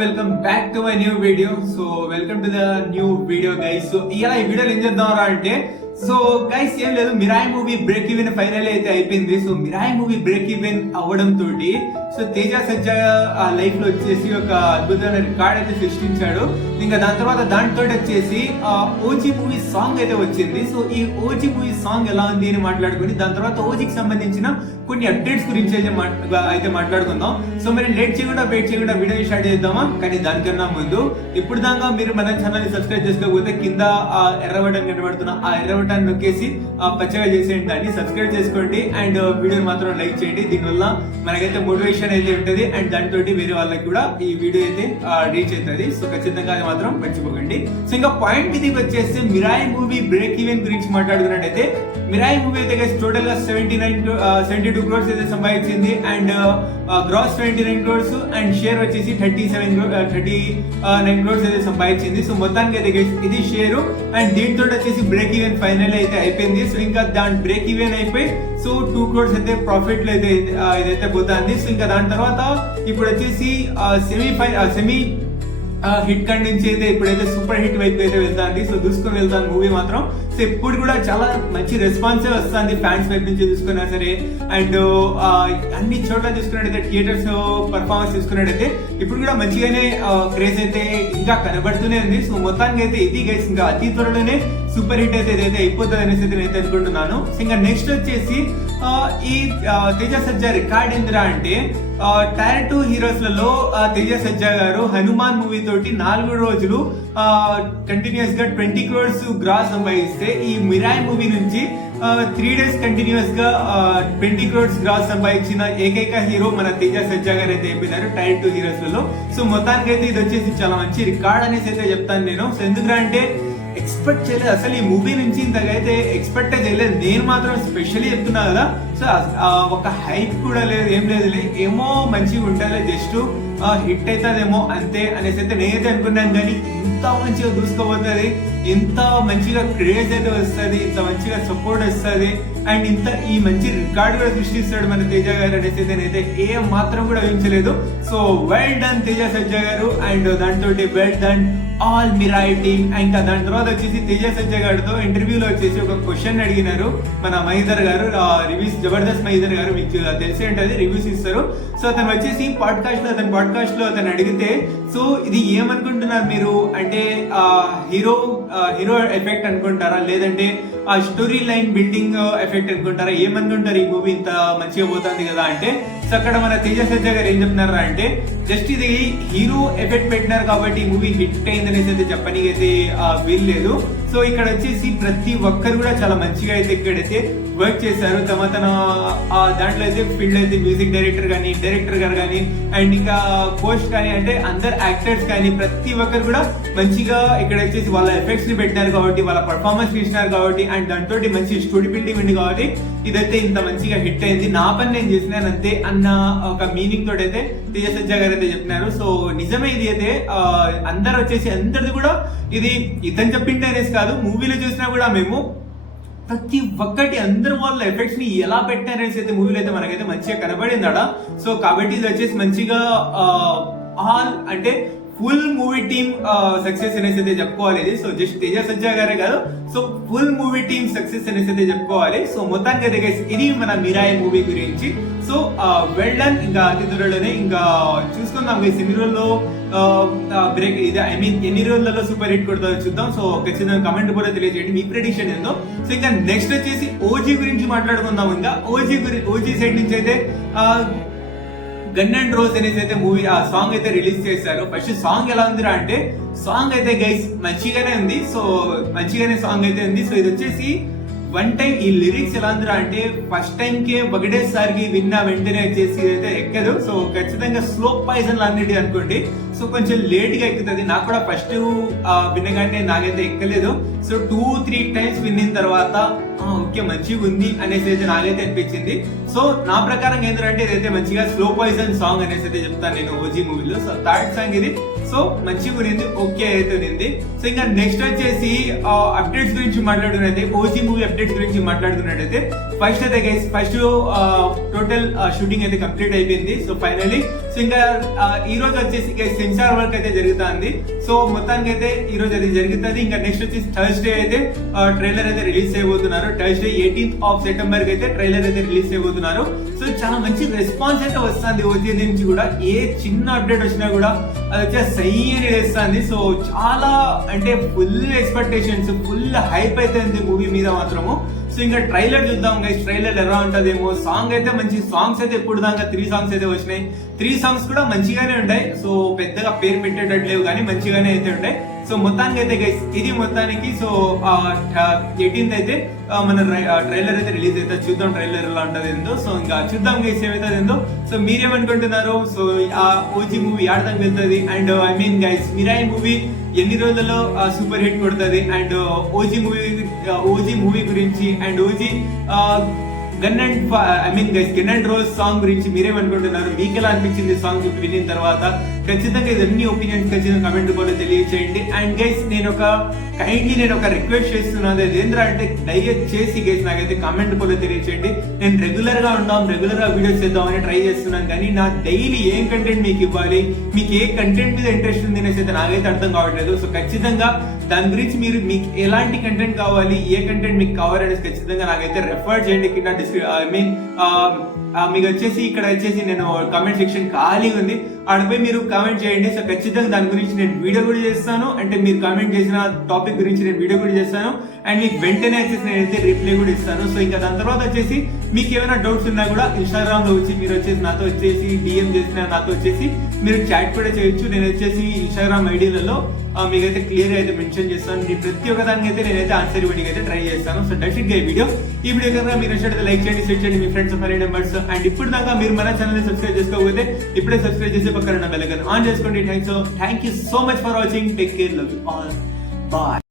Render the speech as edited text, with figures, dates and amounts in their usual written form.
Welcome back to my new video. So welcome to the new video guys. So ఇలా ఈ వీడియోలో ఏం చేద్దాం అంటే, సో గైస్ ఏం లేదు, Mirai movie break even final అయితే అయిపోయింది. So Mirai movie break even అవ్వడం తోటి సో తేజ సజ్జా లైఫ్ లో వచ్చేసి ఒక అద్భుతమైన రికార్డ్ అయితే సృష్టించాడు. ఇంకా దాని తర్వాత దాంతో వచ్చేసి ఓజీ మూవీ సాంగ్ అయితే వచ్చింది. సో ఈ ఓజీ మూవీ సాంగ్ ఎలా ఉంది అని మాట్లాడుకుని దాని తర్వాత ఓజీకి సంబంధించిన కొన్ని అప్డేట్స్ గురించి అయితే మాట్లాడుకుందాం. సో మరి లేట్ చేయకుండా వెయిట్ చేయకుండా వీడియో స్టార్ట్ చేద్దామా? కానీ దానికన్నా ముందు ఇప్పుడు దాకా మీరు మన ఛానల్ ని సబ్స్క్రైబ్ చేసుకోకపోతే కింద ఆ ఎర్ర బటన్ కనబడుతున్న ఆ ఎర్ర బటన్ నొక్కేసి పచ్చగా చేసేయండి, దాన్ని సబ్స్క్రైబ్ చేసుకోండి అండ్ వీడియోని మాత్రం లైక్ చేయండి. దీనివల్ల మనకైతే మోటివేషన్ అయితే ఉంటుంది అండ్ దాంతో వేరే వాళ్ళకి కూడా ఈ వీడియో అయితే రీచ్ అవుతుంది. సో ఖచ్చితంగా అది మాత్రం మర్చిపోకండి. సో ఇంకా పాయింట్ మీదకి వచ్చేస్తే మిరాయి మూవీ బ్రేక్ ఈవెన్ గురించి మాట్లాడుకున్నట్టయితే మిరాయి మూవీ అయితే టోటల్ గా 72 crores అయితే సంపాదించింది and gross 29 crores and share వచ్చేసి 39 crores అయితే సంపాదించింది. సో మొత్తానికి అయితే ఇది షేర్ అండ్ దీంతో వచ్చేసి బ్రేక్ ఈవెన్ ఫైనల్ అయితే అయిపోయింది. సో ఇంకా దాని బ్రేక్ ఈవెన్ అయిపోయి సో 2 crores అయితే ప్రాఫిట్ లో అయితే ఇదైతే పోతుంది. సో ఇంకా దాని తర్వాత ఇప్పుడు వచ్చేసి సెమీ హిట్ కండి నుంచి అయితే ఇప్పుడైతే సూపర్ హిట్ వైపు అయితే వెళ్తాంది. సో చూసుకొని వెళ్తాను మూవీ మాత్రం. సో ఇప్పుడు కూడా చాలా మంచి రెస్పాన్స్ వస్తుంది ఫ్యాన్స్ వైపు నుంచి చూసుకున్నా సరే అండ్ అన్ని చోట్ల చూసుకున్నట్టయితే థియేటర్స్ పర్ఫార్మెన్స్ చూసుకున్నట్టయితే ఇప్పుడు కూడా మంచిగానే క్రేజ్ అయితే ఇంకా కనబడుతూనే ఉంది. సో మొత్తానికి అయితే ఇది గైస్ ఇంకా అతి త్వరలోనే సూపర్ హిట్ అయితే ఏదైతే అయిపోతుంది అనేసి అయితే నేను అనుకుంటున్నాను. సో ఇంకా నెక్స్ట్ వచ్చేసి ఈ తేజ సజ్జా రికార్డ్ ఏందిరా అంటే టైర్ 2 హీరోస్ లలో తేజ సజ్జా గారు హనుమాన్ మూవీ తోటి 4 రోజులు కంటిన్యూస్ గా 20 crores గ్రాస్ సంపాదిస్తే ఈ మిరాయి మూవీ నుంచి 3 days కంటిన్యూస్ గా 20 crores గ్రాస్ సంపాదించిన ఏకైక హీరో మన తేజ సజ్జా గారు అయితే అయిపోయినారు టైర్ 2 హీరోస్ లలో. సో మొత్తానికి అయితే ఇది వచ్చేసి చాలా మంచి రికార్డ్ అనేసి అయితే చెప్తాను నేను. సో ఎందుకంటే అంటే ఎక్స్పెక్ట్ చేయలేదు అసలు ఈ మూవీ నుంచి ఇంతగా అయితే ఎక్స్పెక్ట్ చేయలేదు. నేను మాత్రం స్పెషల్లీ చెప్తున్నా కదా. సో ఒక హైప్ కూడా లేదు, ఏం లేదు, ఏమో మంచిగా ఉంటుంది, జస్ట్ హిట్ అవుతుందేమో అంతే అనేసి అయితే నేనైతే అనుకున్నాను. కానీ ఇంత మంచిగా దూసుకోబోతుంది, ఇంత మంచిగా క్రేజ్ అయితే వస్తుంది, ఇంత మంచిగా సపోర్ట్ వస్తుంది అండ్ ఇంత ఈ మంచి రికార్డ్ కూడా సృష్టిస్తాడు మన తేజ గారు అనేసి అయితే నేనైతే ఏ మాత్రం కూడా ఊహించలేదు. సో వెల్ డన్ తేజ సజ్జా గారు అండ్ దాంతో well done all Mirai team. ఇంకా దాని తర్వాత వచ్చేసి తేజ సజ్జా గారితో ఇంటర్వ్యూలో వచ్చేసి ఒక క్వశ్చన్ అడిగినారు మన మహీధర్ గారు, రివ్యూస్ జబర్దస్త్ మహీధర్ గారు, మీకు తెలిసి ఉంటుంది రివ్యూస్ ఇస్తారు. సో అతను వచ్చేసి పాడ్కాస్ట్ లో అతను అడిగితే సో ఇది ఏమనుకుంటున్నారు మీరు అంటే హీరో ఎఫెక్ట్ అనుకుంటారా లేదంటే ఆ స్టోరీ లైన్ బిల్డింగ్ ఎఫెక్ట్ అనుకుంటారా, ఏమనుకుంటారు ఈ మూవీ ఇంత మంచిగా పోతుంది కదా అంటే సో అక్కడ మన తేజ సజ్జా గారు ఏం చెప్తున్నారు అంటే జస్ట్ ఇది హీరో ఎఫెక్ట్ పెట్టినారు కాబట్టి ఈ మూవీ హిట్ అయింది అనేసి అయితే చెప్పడానికి అయితే వీల్లేదు. సో ఇక్కడ వచ్చేసి ప్రతి ఒక్కరు కూడా చాలా మంచిగా అయితే ఇక్కడైతే వర్క్ చేశారు. తన దాంట్లో అయితే ఫీల్డ్ అయితే మ్యూజిక్ డైరెక్టర్ గారు కానీ అండ్ ఇంకా కోచ్ కానీ అంటే అందరు యాక్టర్స్ కానీ ప్రతి ఒక్కరు కూడా మంచిగా ఇక్కడ వచ్చేసి వాళ్ళ ఎఫెక్ట్స్ ని పెట్టినారు కాబట్టి, వాళ్ళ పర్ఫార్మెన్స్ ఇచ్చినారు కాబట్టి అండ్ దాంతో మంచి స్టోరీ బిల్డింగ్ ఉంది కాబట్టి ఇదైతే ఇంత మంచిగా హిట్ అయింది. నా పని నేను చేసినాను అంతే అన్న ఒక మీనింగ్ తోటి అయితే తేజ సజ్జా గారు అయితే చెప్తున్నారు. సో నిజమే, ఇది అయితే అందరు వచ్చేసి అందరిది కూడా ఇది ఇతను చెప్పిండే అనేసి కాదు, మూవీలో చూసినా కూడా మేము ప్రతి ఒక్కటి అందరు వాళ్ళ ఎఫెక్ట్స్ ని ఎలా పెట్టారనేసి అయితే మూవీలో అయితే మనకైతే మంచిగా కనబడింది అడ. సో కాబట్టి ఇది వచ్చేసి మంచిగా ఆల్ అంటే ఫుల్ మూవీ టీమ్ సక్సెస్ అనేసి అయితే చెప్పుకోవాలి. ఇది సో జస్ట్ తేజ సజ్జా గారే కాదు, so full movie team success అనేసి అయితే చెప్పుకోవాలి. సో మొత్తానికి అయితే ఇది మన మిరాయి మూవీ గురించి. So well done. ఇంకా అతి త్వరలోనే ఇంకా చూసుకుందాం ఎన్ని రోజుల్లో బ్రేక్ ఇది ఎన్ని రోజులలో సూపర్ హిట్ కొడుతుందో చూద్దాం. సో ఖచ్చితంగా కమెంట్ కూడా తెలియజేయండి మీ ప్రెడిక్షన్ ఏందో. సో ఇంకా నెక్స్ట్ వచ్చేసి ఓజీ గురించి మాట్లాడుకుందాం. ఇంకా ఓజీ సైడ్ నుంచి అయితే గన్ అండ్ రోజ్ అనేసి అయితే మూవీ ఆ సాంగ్ అయితే రిలీజ్ చేశారు. ఫస్ట్ సాంగ్ ఎలా ఉందిరా అంటే సాంగ్ అయితే గైస్ మంచిగానే ఉంది. సో మంచిగానే సాంగ్ అయితే ఉంది. సో ఇది వచ్చేసి వన్ టైం ఈ లిరిక్స్ ఎలా ఉందిరా అంటే ఫస్ట్ టైం కే ఒకటేసారికి విన్నా వెంటనే వచ్చేసి అయితే ఎక్కదు. సో ఖచ్చితంగా స్లో పాయిజన్ అన్నిటి అనుకోండి. సో కొంచెం లేట్ గా ఎక్కుతుంది. నాకు కూడా ఫస్ట్ వినగానే నాకైతే ఎక్కలేదు. సో 2-3 times విన్న తర్వాత ఓకే మంచిగా ఉంది అనేసి అయితే నాకైతే అనిపించింది. సో నా ప్రకారం ఏంటంటే ఇదైతే మంచిగా స్లో పాయిజన్ సాంగ్ అనేసి అయితే చెప్తాను నేను ఓజీ మూవీలో. సో థర్డ్ సాంగ్ ఇది. సో మంచిగా ఉంది, ఓకే అయితే ఉంది. సో ఇంకా నెక్స్ట్ వచ్చేసి అప్డేట్స్ గురించి మాట్లాడుకున్నట్లయితే ఓజీ మూవీ అప్డేట్స్ గురించి మాట్లాడుకున్నట్టయితే ఫస్ట్ అయితే గైస్ ఫస్ట్ టోటల్ షూటింగ్ అయితే కంప్లీట్ అయిపోయింది. సో ఫైనలీ సో ఇంకా ఈ రోజు వచ్చేసి సెన్సార్ వర్క్ అయితే జరుగుతుంది. సో మొత్తానికి అయితే ఈ రోజు అది జరుగుతుంది. ఇంకా నెక్స్ట్ వచ్చేసి థర్స్డే అయితే ట్రైలర్ అయితే రిలీజ్ చేయబోతున్నారు. థర్స్డే 18th of September అయితే ట్రైలర్ అయితే రిలీజ్ చేయబోతున్నారు. సో చాలా మంచి రెస్పాన్స్ అయితే వస్తుంది ఓటీటీ నుంచి కూడా. ఏ చిన్న అప్డేట్ వచ్చినా కూడా అది వచ్చే సై అని వేస్తుంది. సో చాలా అంటే ఫుల్ ఎక్స్పెక్టేషన్స్, ఫుల్ హైప్ అయితే ఉంది మూవీ మీద మాత్రము. సో ఇంకా ట్రైలర్ చూద్దాం గైస్, ట్రైలర్ ఎలా ఉంటదేమో. సాంగ్ అయితే మంచి సాంగ్స్ అయితే ఇప్పుడు దాకా 3 సాంగ్స్ అయితే వచ్చినాయి. 3 సాంగ్స్ కూడా మంచిగానే ఉంటాయి. సో పెద్దగా పేరు పెట్టేటట్టు లేవు కానీ మంచిగానే అయితే ఉంటాయి. సో మొత్తానికి అయితే గైస్ ఇది మొత్తానికి. సో 18th అయితే మన ట్రైలర్ అయితే రిలీజ్ అయితే చూద్దాం ట్రైలర్ ఎలా ఉంటది ఏందో. సో ఇంకా చూద్దాం గైస్ ఏమైతుంది ఏందో. సో మీరేమనుకుంటున్నారు? సో ఆ ఓజీ మూవీ ఆడదానికి వెళ్తుంది and I mean guys Mirai movie ఎన్ని రోజులలో సూపర్ హిట్ కొడుతుంది అండ్ ఓజీ మూవీ గురించి and OG gun and rose song గురించి మీరేమనుకుంటున్నారు? మీకు ఎలా అనిపించింది సాంగ్ వినిన తర్వాత? ఖచ్చితంగా ఇదన్నీ ఒపీనియన్స్ ఖచ్చితంగా కమెంట్ రూపంలో తెలియచేయండి. అండ్ గైస్ నేను ఒక రిక్వెస్ట్ చేస్తున్నాను. అది ఏంద్రా అంటే దయచేసి గైస్ నాకైతే కామెంట్ రూపంలో తెలియచేయండి. నేను రెగ్యులర్ గా వీడియోస్ చేద్దామని ట్రై చేస్తున్నాను కానీ నా డైలీ ఏం కంటెంట్ మీకు ఇవ్వాలి, మీకు ఏ కంటెంట్ మీద ఇంట్రెస్ట్ ఉంది అనేసి అయితే నాకైతే అర్థం కావట్లేదు. సో ఖచ్చితంగా దాని గురించి మీకు ఎలాంటి కంటెంట్ కావాలి, ఏ కంటెంట్ మీకు కావాలనేసి ఖచ్చితంగా నాకైతే రెఫర్ చేయండి కింద మీకు వచ్చేసి ఇక్కడ వచ్చేసి నేను కామెంట్ సెక్షన్ ఖాళీ ఉంది, ఆడపై మీరు కామెంట్ చేయండి. సో ఖచ్చితంగా దాని గురించి నేను వీడియో కూడా చేస్తాను. అంటే మీరు కామెంట్ చేసిన టాపిక్ గురించి నేను వీడియో కూడా చేస్తాను అండ్ మీకు వెంటనే వచ్చేసి నేనైతే రిప్లై కూడా ఇస్తాను. సో ఇంకా దాని తర్వాత వచ్చేసి మీకు ఏమైనా డౌట్స్ ఉన్నా కూడా ఇన్స్టాగ్రామ్ లో వచ్చి మీరు వచ్చేసి నాతో వచ్చేసి డిఎం చేసిన నాతో వచ్చేసి మీరు చాట్ కూడా చేయొచ్చు. నేను వచ్చేసి ఇన్స్టాగ్రామ్ ఐడీలలో మీకైతే క్లియర్ అయితే మెన్షన్ చేస్తాను. మీ ప్రతి ఒక్క దానికి అయితే నేనైతే ఆన్సర్ ఇవ్వడానికి అయితే ట్రై చేస్తాను. So that's it guys video. ఈ వీడియో కనుక మీరు నచ్చితే లైక్ చేయండి, షేర్ చేయండి మీ ఫ్రెండ్స్ ఫ్యామిలీ మెంబర్స్. అండ్ ఇప్పుడు దాకా మీరు మన ఛానల్ సబ్స్క్రైబ్ చేసుకోకపోతే ఇప్పుడే సబ్స్క్రైబ్ చేసి పక్కన బెల్ ఐకాన్ ఆన్ చేసుకోండి. Thank you so much for watching. Take care, love you all, bye.